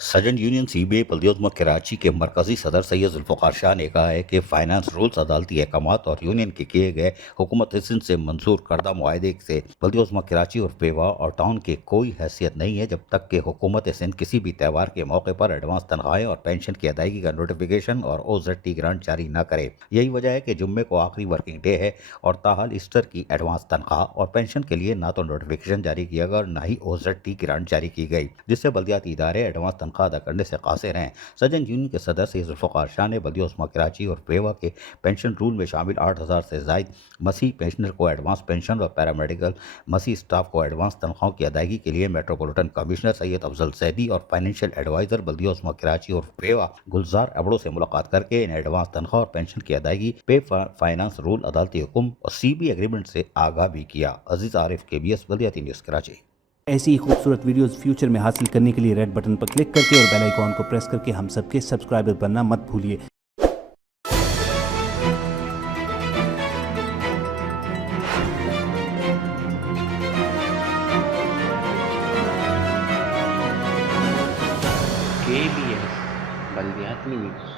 सजन union CBI बल्दियोजमा Karachi के मरकजी सदर सैयद जुल्फ़िकार शाह ने कहा है कि फाइनेंस रूल्स अदालती अहकामात और यूनियन के किए गए हुकूमत सिंध से मंजूर करदा मुआहदे से बल्दियोजमा कराची और पेवा और टाउन की कोई हैसियत नहीं है जब तक कि हुकूमत सिंध किसी भी त्यौहार के मौके पर एडवांस तनख्वाहें और पेंशन की अदायगी का नोटिफिकेशन और OZT ग्रांट जारी न करे। यही वजह है कि जुम्मे को आखिरी वर्किंग डे है और ताहाल ईस्टर की एडवांस तनख्वाह और पेंशन के लिए ना तो नोटिफिकेशन जारी किया गया और ना ही OZT ग्रांट जारी की गई, जिससे बल्दियाती इदारे एडवांस तनख्वाह अदा करने से कासिर हैं। सजन यूनियन के सदस्य सैयद जुल्फ़िकार शाह ने बल्दियोजमा कराची और पेवा के पेंशन रूल में शामिल 8,000 से जायद मसीह पेंशनर को एडवांस पेंशन और पैरामेडिकल मसीह स्टाफ को एडवांस तनख्वाहों की अदायगी के लिए मेट्रोपॉलिटन कमिश्नर सैयद अफजल सैदी और फाइनेंशियल एडवाइजर बल्दियोजमा कराची और पेवा गुलजार अबड़ो से मुलाकात करके इन एडवांस तनख्वाह और पेंशन की अदायगी पे फाइनेंस रूल अदालती हुक्म और CB एग्रीमेंट से आगाह भी किया। अजीज आरिफ, KBS बल्दियाती न्यूज़ कराची। ऐसी ही खूबसूरत वीडियोस फ्यूचर में हासिल करने के लिए रेड बटन पर क्लिक करके और बेल आइकॉन को प्रेस करके हम सबके सब्सक्राइबर बनना मत भूलिए। KBS बल्दियाती न्यूज़।